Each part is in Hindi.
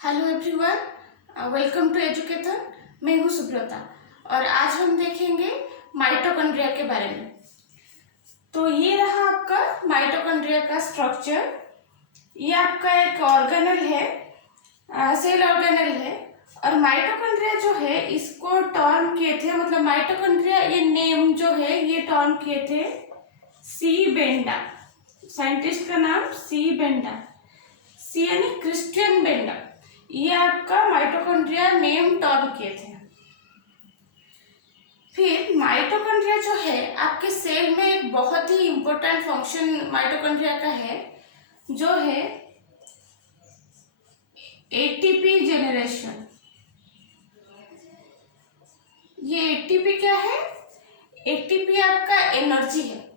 Hello everyone, welcome to education. मैं हूँ सुब्रता और आज हम देखेंगे माइटोकॉन्ड्रिया के बारे में। तो ये रहा आपका माइटोकॉन्ड्रिया का स्ट्रक्चर। ये आपका एक ऑर्गेनल है, सेल ऑर्गेनल है। और माइटोकॉन्ड्रिया जो है इसको टर्म किए थे, मतलब माइटोकॉन्ड्रिया ये नेम जो है ये टर्म किए थे सी बेंडा। साइंटिस्ट का नाम सी बेंडा, सी यानी क्रिश्चियन बेंडा। ये आपका माइटोकॉन्ड्रिया नेम टर्म किए थे। फिर माइटोकॉन्ड्रिया जो है आपके सेल में एक बहुत ही इंपॉर्टेंट फंक्शन माइटोकॉन्ड्रिया का है, जो है एटीपी जेनरेशन। ये एटीपी क्या है? एटीपी आपका एनर्जी है।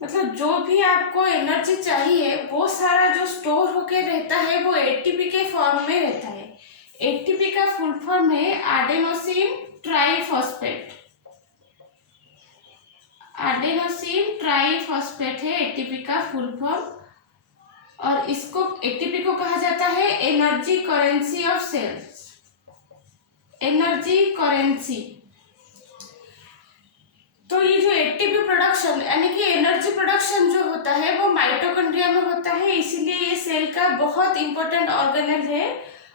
मतलब जो भी आपको एनर्जी चाहिए वो सारा जो स्टोर होके रहता है वो एटीपी के फॉर्म में रहता है। एटीपी का फुल फॉर्म है एडेनोसिन ट्राइफॉस्फेट। एडेनोसिन ट्राइफॉस्फेट है एटीपी का फुल फॉर्म। और इसको एटीपी को कहा जाता है energy currency of cells. Energy currency. तो ये जो एटीपी प्रोडक्शन यानी कि एनर्जी प्रोडक्शन जो होता है वो माइटोकॉन्ड्रिया में होता है, इसीलिए ये सेल का बहुत इंपॉर्टेंट ऑर्गेनल है।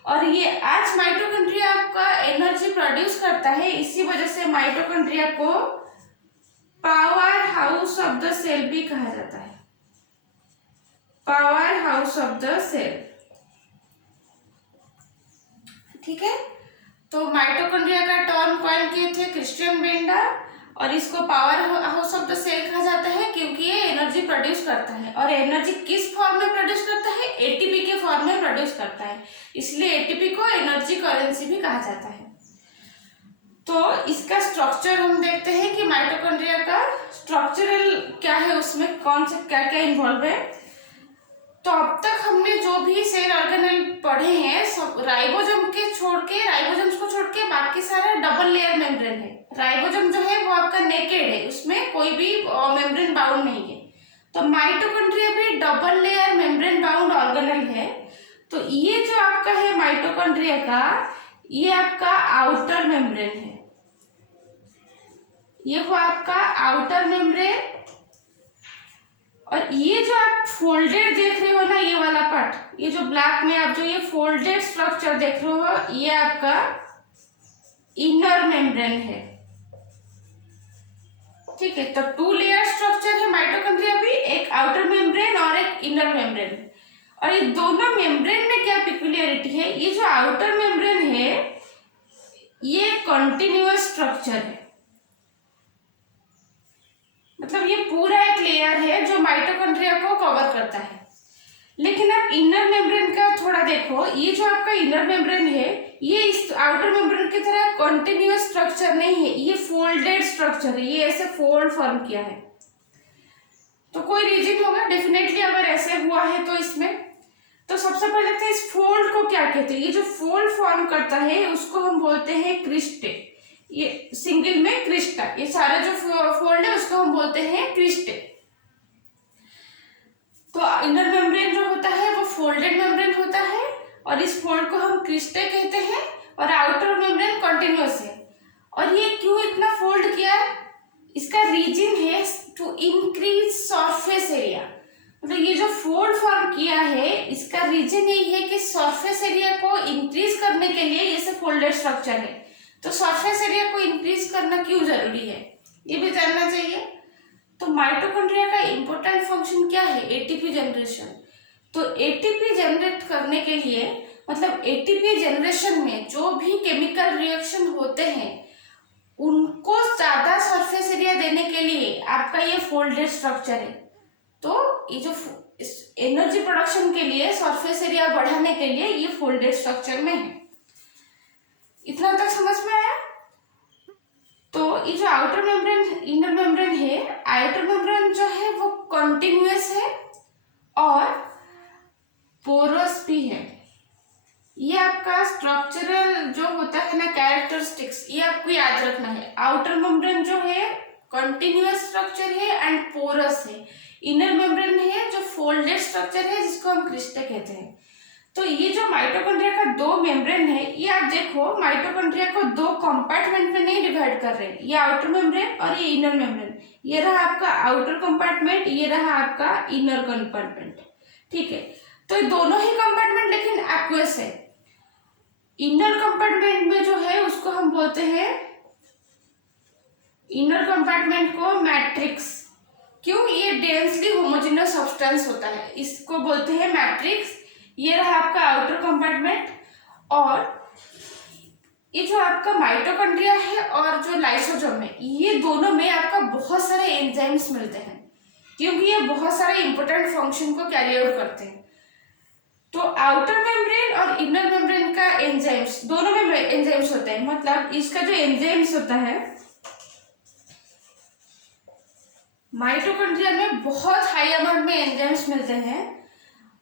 और ये आज माइटोकॉन्ड्रिया आपका एनर्जी प्रोड्यूस करता है, इसी वजह से माइटोकॉन्ड्रिया को powerhouse of the cell भी कहा जाता है। Powerhouse of the cell, ठीक है। तो माइटोकॉन्ड्रिया का टर्म कॉइन किए थे क्रिश्चियन बेंडा, और इसको powerhouse of the cell कहा जाता है क्योंकि ये एनर्जी प्रोड्यूस करता है। और एनर्जी किस फॉर्म में प्रोड्यूस करता है? एटीपी के फॉर्म में प्रोड्यूस करता है, इसलिए एटीपी को एनर्जी करेंसी भी कहा जाता है। तो इसका स्ट्रक्चर हम देखते हैं कि माइटोकॉन्ड्रिया का स्ट्रक्चरल क्या है, उसमें कौन से क्या क्या इन्वॉल्व है। तो अब तक हमने जो भी सेल ऑर्गेनल पढ़े हैं सब राइबोसोम को छोड़ के बाकी सारा डबल लेयर मेम्ब्रेन है। राइबोसोम जो है वो आपका नेकेड है, उसमें कोई भी मेम्ब्रेन बाउंड नहीं है। तो माइटोकॉन्ड्रिया भी double layer membrane bound organelle है। तो ये जो आपका है माइटोकॉन्ड्रिया का, ये आपका आउटर मेम्ब्रेन है। ये वो आपका आउटर मेम्ब्रेन। और ये जो आप फोल्डेड देख रहे हो ना, ये वाला पार्ट, ये जो ब्लैक में आप जो ये फोल्डेड स्ट्रक्चर देख रहे हो, ये आपका इनर मेम्ब्रेन है, ठीक है। तो टू लेयर स्ट्रक्चर है माइटोकॉन्ड्रिया भी, एक आउटर मेम्ब्रेन और एक इनर मेम्ब्रेन। और ये दोनों मेम्ब्रेन में क्या पिक्युलियरिटी है? ये जो आउटर मेम्ब्रेन है ये कंटिन्यूअस स्ट्रक्चर है, मतलब ये पूरा एक लेयर है जो माइटोकॉन्ड्रिया को कवर करता है। लेकिन आप इनर मेम्ब्रेन का थोड़ा देखो, ये जो आपका इनर मेम्ब्रेन है ये इस आउटर मेम्ब्रेन की तरह कंटिन्यूअस स्ट्रक्चर नहीं है, ये फोल्डेड स्ट्रक्चर है, ये ऐसे फोल्ड फॉर्म किया है। तो कोई रीजन होगा डेफिनेटली अगर ऐसे हुआ है तो इसमें। तो सबसे पहले देखते हैं इस फोल्ड को क्या कहते हैं। ये जो फोल्ड फॉर्म करता है उसको हम बोलते हैं क्रिस्टे। ये सिंगल में क्रिस्टा, ये सारा जो फोल्ड है उसको हम बोलते हैं क्रिस्टे। तो इनर मेम्ब्रेन जो होता है वो फोल्डेड मेम्ब्रेन होता है और इस फोल्ड को हम क्रिस्टे कहते हैं। और आउटर मेम्ब्रेन कंटिन्यूअस है। और ये क्यों इतना फोल्ड किया है? इसका रीजन है टू इंक्रीज सरफेस एरिया। मतलब ये जो फोल्ड फॉर्म किया है इसका रीजन यही है कि सरफेस एरिया को इंक्रीज करने के लिए ये सब फोल्डेड स्ट्रक्चर है। तो सरफेस एरिया को इंक्रीज करना क्यों जरूरी है ये भी जानना चाहिए। तो माइटोकॉन्ड्रिया का इंपॉर्टेंट फंक्शन क्या है? ATP generation. तो एटीपी जनरेट करने के लिए, मतलब एटीपी जनरेशन में जो भी केमिकल रिएक्शन होते हैं उनको ज्यादा सरफेस एरिया देने के लिए आपका ये फोल्डेड स्ट्रक्चर है। तो ये जो एनर्जी प्रोडक्शन के लिए सरफेस एरिया बढ़ाने के लिए ये फोल्डेड स्ट्रक्चर में है। इतना तक समझ में आया? तो ये जो आउटर मेम्ब्रेन इनर मेम्ब्रेन है, आउटर मेम्ब्रेन जो है वो कंटिन्यूअस है और पोरस भी है। ये आपका स्ट्रक्चरल जो होता है ना कैरेक्टरिस्टिक्स, ये आपको याद रखना है। आउटर मेम्ब्रेन जो है कंटिन्यूअस स्ट्रक्चर है एंड पोरस है। इनर मेम्ब्रेन है जो फोल्डेड स्ट्रक्चर है जिसको हम क्रिस्टे कहते हैं। तो ये जो माइटोकॉन्ड्रिया का दो मेम्ब्रेन है, ये आप देखो माइटोकॉन्ड्रिया को दो कंपार्टमेंट में नहीं डिवाइड कर रहे हैं, ये आउटर मेम्ब्रेन और ये इनर मेम्ब्रेन। ये रहा आपका आउटर कंपार्टमेंट, ये रहा आपका इनर कंपार्टमेंट, ठीक है। तो ये दोनों ही कंपार्टमेंट लेकिन एक्वस है। इनर कंपार्टमेंट में जो है उसको हम बोलते हैं, इनर कंपार्टमेंट को मैट्रिक्स। क्यों? ये डेंसली होमोजेनस सब्सटेंस होता है, इसको बोलते हैं मैट्रिक्स। ये रहा आपका आउटर कंपार्टमेंट। और ये जो आपका माइटोकॉन्ड्रिया है और जो लाइसोसोम है, ये दोनों में आपका बहुत सारे एंजाइम्स मिलते हैं, क्योंकि ये बहुत सारे इंपॉर्टेंट फंक्शन को कैरी आउट करते हैं। तो आउटर मेम्ब्रेन और इनर मेम्ब्रेन का एंजाइम्स, दोनों में एंजाइम्स होते हैं। मतलब इसका जो एंजाइम्स होता है, माइटोकॉन्ड्रिया में बहुत हाई अमाउंट में एंजाइम्स मिलते हैं।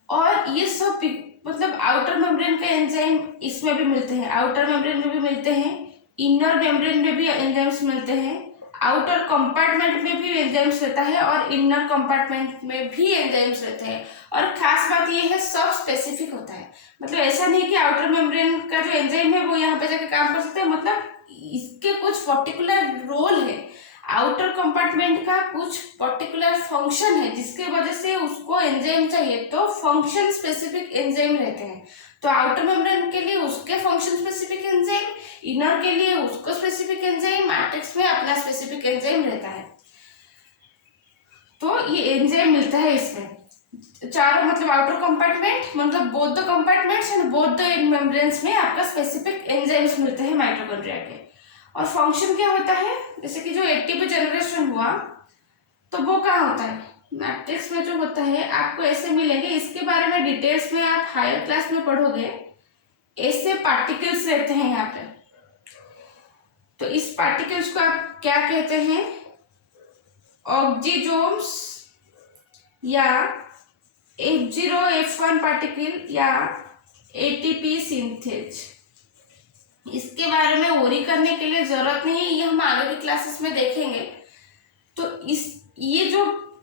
और ये सब मतलब आउटर मेम्ब्रेन के एंजाइम इसमें भी मिलते हैं, आउटर मेम्ब्रेन में भी मिलते हैं, इनर मेम्ब्रेन में भी एंजाइम्स मिलते हैं, आउटर कंपार्टमेंट में भी एंजाइम्स रहता है और इनर कंपार्टमेंट में भी एंजाइम्स रहते हैं। और खास बात ये है, सब स्पेसिफिक होता है। मतलब ऐसा नहीं कि आउटर मेम्ब्रेन का जो एंजाइम है वो यहाँ पे जाके काम कर सकते हैं, मतलब इसके कुछ पर्टिकुलर रोल है, आउटर कंपार्टमेंट का कुछ पर्टिकुलर फंक्शन है जिसके वजह से उसको एंजाइम चाहिए, तो फंक्शन स्पेसिफिक एंजाइम रहते हैं। तो आउटर मेम्ब्रेन के लिए उसके फंक्शन स्पेसिफिक एंजाइम, इनर के लिए उसको स्पेसिफिक एंजाइम, मैट्रिक्स में अपना स्पेसिफिक एंजाइम रहता है। तो ये एंजाइम मिलता है इसमें चारों, मतलब आउटर कंपार्टमेंट, मतलब both the compartments and both the membranes में आपका स्पेसिफिक एंजाइम्स मिलते हैं माइटोकॉन्ड्रिया के। और फंक्शन क्या होता है, जैसे कि जो एटीपी जनरेशन हुआ तो वो कहाँ होता है, मैट्रिक्स में जो होता है आपको ऐसे मिलेंगे। इसके बारे में डिटेल्स में आप हायर क्लास में पढ़ोगे। ऐसे पार्टिकल्स रहते हैं यहाँ पे, तो इस पार्टिकल्स को आप क्या कहते हैं, ऑक्सीजोम्स या H0 F1 पार्टिकल या एटीपी सिंथेज। इसके बारे में वरी करने के लिए जरूरत नहीं है, ये हम आगे की क्लासेस में देखेंगे। तो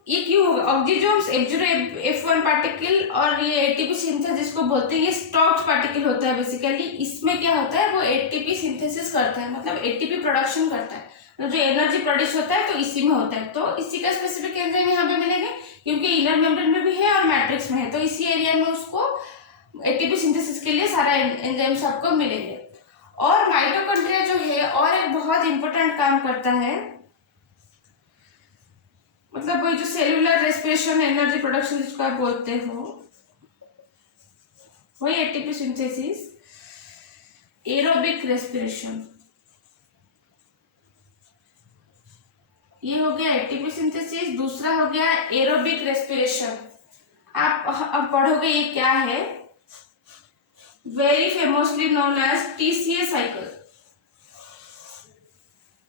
ये क्यों होगा, ऑक्सीजोम्स, H0 F1 पार्टिकल और ये एटीपी सिंथेसिस जिसको बोलते हैं, ये स्टॉक्ड पार्टिकल होता है बेसिकली। इसमें क्या होता है, वो एटीपी सिंथेसिस करता है, मतलब एटीपी प्रोडक्शन करता है, मतलब जो एनर्जी प्रोड्यूस होता है तो इसी में होता है। तो इसी का स्पेसिफिक एंजाइम यहाँ पे मिलेंगे, क्योंकि इनर मेम्ब्रेन में भी है और मैट्रिक्स में है, तो इसी एरिया में उसको एटीपी सिंथेसिस के लिए सारा एंजाइम्स आपको मिलेंगे। और माइटोकॉन्ड्रिया जो है और एक बहुत इंपॉर्टेंट काम करता है, मतलब वही जो सेलुलर रेस्पिरेशन, एनर्जी प्रोडक्शन जिसको आप बोलते हो, वही एटीपी सिंथेसिस, एरोबिक रेस्पिरेशन। ये हो गया एटीपी सिंथेसिस, दूसरा हो गया एरोबिक रेस्पिरेशन। आप अब पढ़ोगे ये क्या है, very famously known as TCA cycle.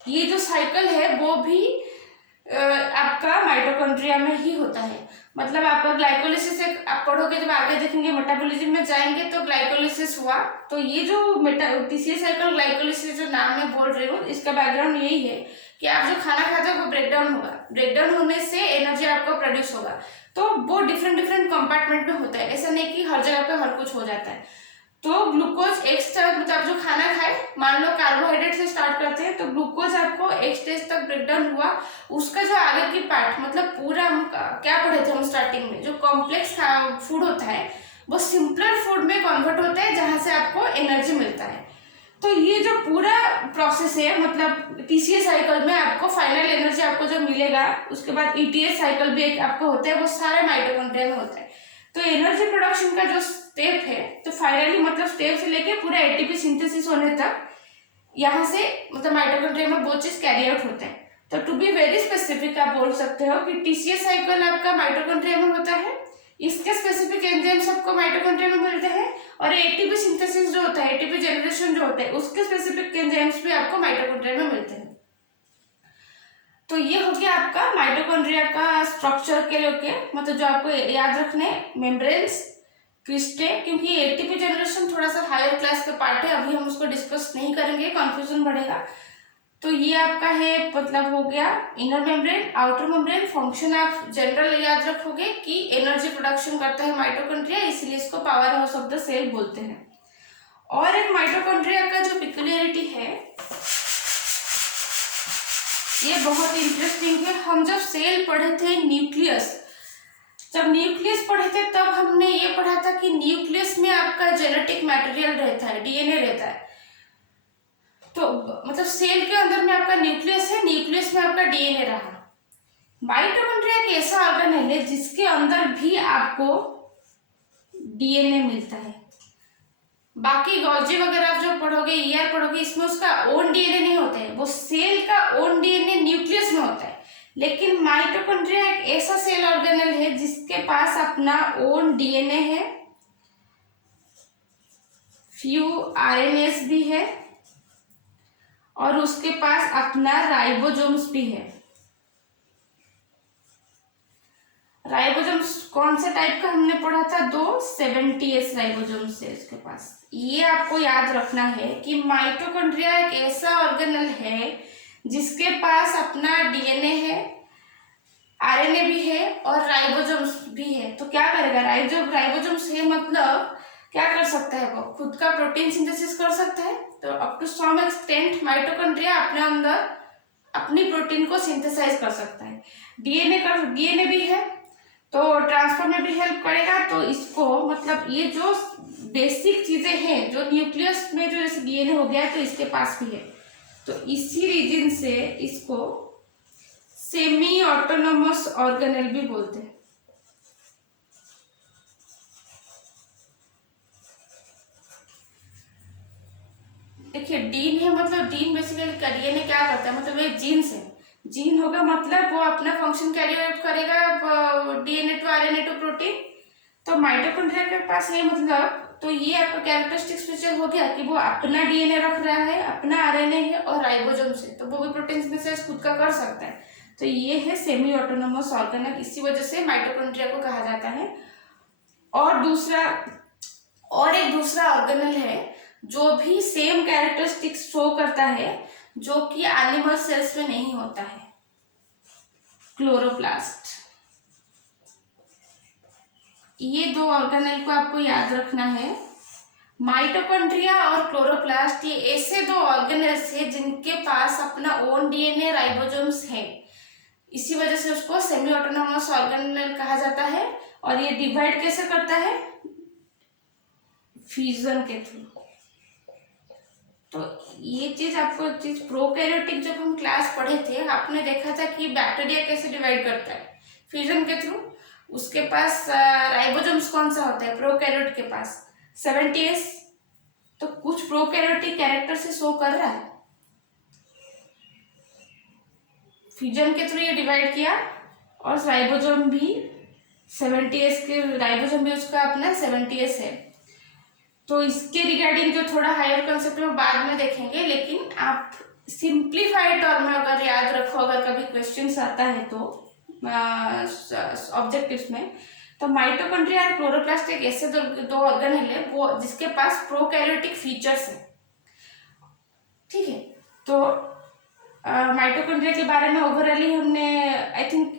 ये जो साइकिल है वो भी आपका माइटोकॉन्ड्रिया में ही होता है। मतलब आपका ग्लाइकोलिसिस आप पढ़ोगे, जब आगे देखेंगे मेटाबॉलिज्म में जाएंगे तो ग्लाइकोलिसिस हुआ, तो ये जो टीसीए साइकिल ग्लाइकोलिसिस जो नाम मैं बोल रही हूँ, इसका बैकग्राउंड यही है कि आप जो खाना खाते हो वो ब्रेकडाउन होगा, ब्रेकडाउन होने से एनर्जी आपको प्रोड्यूस होगा। तो वो डिफरेंट डिफरेंट में होता है, ऐसा नहीं कि हर जगह पे हर कुछ हो जाता है। तो ग्लूकोज एक स्टेज, मतलब जो खाना खाए, मान लो कार्बोहाइड्रेट से स्टार्ट करते हैं, तो ग्लूकोज आपको एक स्टेज तक ब्रेकडाउन हुआ, उसका जो आगे की पार्ट, मतलब पूरा हम क्या पढ़े थे हम स्टार्टिंग में, जो कॉम्प्लेक्स फूड होता है वो सिंपलर फूड में कन्वर्ट होता है, जहां से आपको एनर्जी मिलता है। तो ये जो पूरा प्रोसेस है, मतलब टीसीए साइकिल में आपको फाइनल एनर्जी आपको जो मिलेगा, उसके बाद ईटीएस साइकिल भी एक आपको होता है, वो सारा माइटोकॉन्ड्रिया में होता है। तो एनर्जी प्रोडक्शन का जो स्टेप है, तो फाइनली मतलब स्टेप से लेके पूरा एटीपी सिंथेसिस होने तक यहाँ से मतलब माइटोकॉन्ड्रिया में वो चीज कैरी आउट होता है। तो टू बी वेरी स्पेसिफिक आप बोल सकते हो कि टीसीए साइकिल आपका माइटोकॉन्ड्रिया में होता है, इसके स्पेसिफिक एंजाइम्स आपको माइटोकॉन्ड्रिया में मिलते हैं, और एटीपी सिंथेसिस जो होता है, एटीपी जनरेशन जो होता है, उसके स्पेसिफिक एंजाइम्स भी आपको माइटोकॉन्ड्रिया में मिलते हैं। तो ये हो गया आपका माइटोकॉन्ड्रिया का स्ट्रक्चर के लिए, मतलब जो आपको याद रखने, मेम्ब्रेन्स, क्रिस्टे, क्योंकि एटीपी जनरेशन थोड़ा सा हायर क्लास का पार्ट है, अभी हम उसको डिस्कस नहीं करेंगे, कंफ्यूजन बढ़ेगा। तो ये आपका है मतलब हो गया inner membrane. Outer membrane function आप जनरल याद रखोगे कि एनर्जी प्रोडक्शन करता है माइटोकॉन्ड्रिया, इसलिए इसको powerhouse of the cell बोलते हैं। और एक माइटोकॉन्ड्रिया का जो पिक्यूलियरिटी है ये बहुत इंटरेस्टिंग है। हम जब सेल पढ़े थे न्यूक्लियस, जब न्यूक्लियस पढ़े थे तब हमने ये पढ़ा था कि न्यूक्लियस में आपका जेनेटिक मटेरियल रहता है, डीएनए रहता है। तो मतलब सेल के अंदर में आपका न्यूक्लियस है, न्यूक्लियस में आपका डीएनए रहा। माइटोकॉन्ड्रिया एक ऐसा ऑर्गेनेल है जिसके अंदर भी आपको डीएनए मिलता है। बाकी गॉल्जी वगैरह आप जो पढ़ोगे, ईआर पढ़ोगे, इसमें उसका ओन डीएनए नहीं होता है, वो सेल का ओन डीएनए न्यूक्लियस में होता है। लेकिन माइटोकॉन्ड्रिया एक ऐसा सेल ऑर्गेनेल है जिसके पास अपना ओन डीएनए है, फ्यू आरएनएस भी है और उसके पास अपना राइबोसोम्स भी है। राइबोसोम्स कौन से टाइप का हमने पढ़ा था? 2 70S राइबोसोम्स है उसके पास। ये आपको याद रखना है कि माइटोकॉन्ड्रिया एक ऐसा ऑर्गेनेल है जिसके पास अपना डीएनए है, आरएनए भी है और राइबोसोम्स भी है। तो क्या करेगा? राइबोसोम्स है मतलब क्या कर सकता है? वो खुद का प्रोटीन सिंथेसिस कर सकता है। तो up to some extent mitochondria अपने अंदर अपनी प्रोटीन को सिंथेसाइज कर सकता है। डीएनए भी है तो ट्रांसफर में भी हेल्प करेगा। तो इसको मतलब ये जो बेसिक चीजें हैं जो न्यूक्लियस में जो जैसे डीएनए हो गया है तो इसके पास भी है। तो इसी रीजन से इसको सेमी ऑटोनोमस ऑर्गेनेल भी बोलते हैं। देखिए डीन है मतलब डीन बेसिकली डीएनए क्या करता है? मतलब ये जीन्स है, जीन होगा मतलब वो अपना फंक्शन कैरी आउट करेगा DNA to RNA to protein. तो माइटोकॉन्ड्रिया के पास ये मतलब तो ये आपका कैरेक्टरिस्टिक्स फीचर हो गया कि वो अपना डीएनए रख रहा है, अपना आरएनए है और राइबोसोम्स है, तो वो भी प्रोटीन सिंथेसिस खुद का कर सकता है। तो ये है सेमी ऑटोनोमस ऑर्गेनेल, इसी वजह से माइटोकॉन्ड्रिया को कहा जाता है। और एक दूसरा ऑर्गेनेल है जो भी सेम कैरेक्टरिस्टिक्स शो करता है जो कि एनिमल सेल्स में नहीं होता है, क्लोरोप्लास्ट। ये 2 ऑर्गेनेल को आपको याद रखना है। माइटोकॉन्ड्रिया और क्लोरोप्लास्ट ये ऐसे 2 ऑर्गेनेल्स है जिनके पास अपना ओन डीएनए राइबोसोम्स है, इसी वजह से उसको सेमी ऑटोनोमस ऑर्गेनेल कहा जाता है। और ये डिवाइड कैसे करता है? फ्यूजन के थ्रू। तो ये चीज आपको प्रोकैरियोटिक जब हम क्लास पढ़े थे आपने देखा था कि बैक्टीरिया कैसे डिवाइड करता है, फ्यूजन के थ्रू। उसके पास राइबोसोम्स कौन सा होता है? प्रोकैरियोट के पास 70S। तो कुछ प्रोकैरियोटिक कैरेक्टर से शो कर रहा है, फ्यूजन के थ्रू ये डिवाइड किया और राइबोसोम भी 70S के, राइबोसोम भी उसका अपना 70S है। तो इसके रिगार्डिंग जो थोड़ा हायर कंसेप्ट में बाद में देखेंगे, लेकिन आप सिंप्लीफाइड टर्म में अगर याद रखो, अगर कभी क्वेश्चन आता है तो ऑब्जेक्टिव्स में, तो माइटोकॉन्ड्रिया और क्लोरोप्लास्ट एक ऐसे 2 ऑर्गेनेल है वो जिसके पास प्रोकैरियोटिक फीचर्स है। ठीक है, तो माइटोकॉन्ड्रिया के बारे में ओवरऑली हमने आई थिंक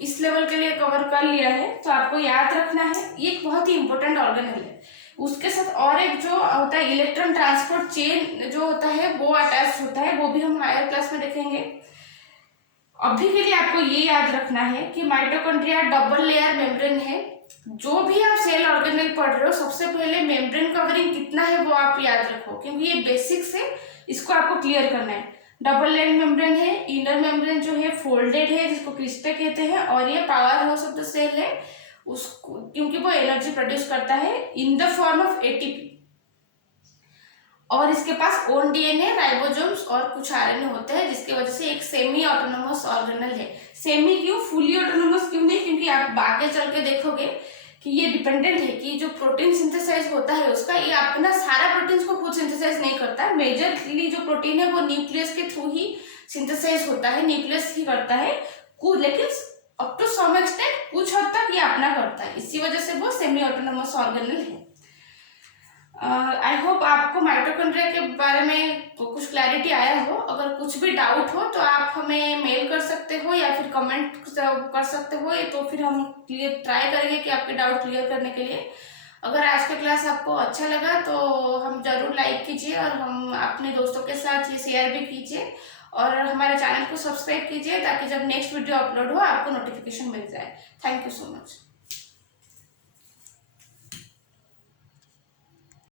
इस लेवल के लिए कवर कर लिया है। तो आपको याद रखना है ये एक बहुत ही इंपॉर्टेंट ऑर्गेनेल है। उसके साथ और एक जो होता है इलेक्ट्रॉन ट्रांसपोर्ट चेन जो होता है वो अटैच होता है, वो भी हम हायर क्लास में देखेंगे। अभी के लिए आपको ये याद रखना है कि माइटोकॉन्ड्रिया डबल लेयर मेम्ब्रेन है। जो भी आप सेल ऑर्गेनेल पढ़ रहे हो सबसे पहले मेम्ब्रेन कवरिंग कितना है वो आप याद रखो, क्योंकि ये बेसिक्स है, इसको आपको क्लियर करना है। डबल लेयर मेम्ब्रेन है, इनर मेम्ब्रेन जो है फोल्डेड है जिसको क्रिस्टे कहते हैं, और ये powerhouse of the cell है उसको, क्योंकि वो एनर्जी प्रोड्यूस करता है in the form of ATP. और इसके पास ओन डीएनए, राइबोसोम्स और कुछ आरएनए होते हैं, जिसकी वजह से एक सेमी ऑटोनोमस ऑर्गेनेल है। सेमी क्यों, फुली ऑटोनोमस क्यों नहीं? क्योंकि आप आगे चल के देखोगे कि ये डिपेंडेंट है कि जो प्रोटीन सिंथेसाइज होता है उसका, ये अपना सारा प्रोटीन को खुद सिंथेसाइज नहीं करता। मेजरली जो प्रोटीन है वो न्यूक्लियस के थ्रू ही सिंथेसाइज होता है, न्यूक्लियस ही करता है, लेकिन अप टू सम एक्सटेंट कुछ हद तक ये अपना करता है, इसी वजह से वो सेमी ऑटोनोमस ऑर्गेनेल है। आई होप आपको माइटोकॉन्ड्रिया के बारे में कुछ क्लैरिटी आया हो। अगर कुछ भी डाउट हो तो आप हमें मेल कर सकते हो या फिर कमेंट कर सकते हो, तो फिर हम क्लियर ट्राई करेंगे कि आपके डाउट क्लियर करने के लिए। अगर आज का क्लास आपको अच्छा लगा तो हम जरूर लाइक कीजिए और हम अपने दोस्तों के साथ ये शेयर भी कीजिए और हमारे चैनल को सब्सक्राइब कीजिए ताकि जब नेक्स्ट वीडियो अपलोड हो आपको नोटिफिकेशन मिल जाए। Thank you so much.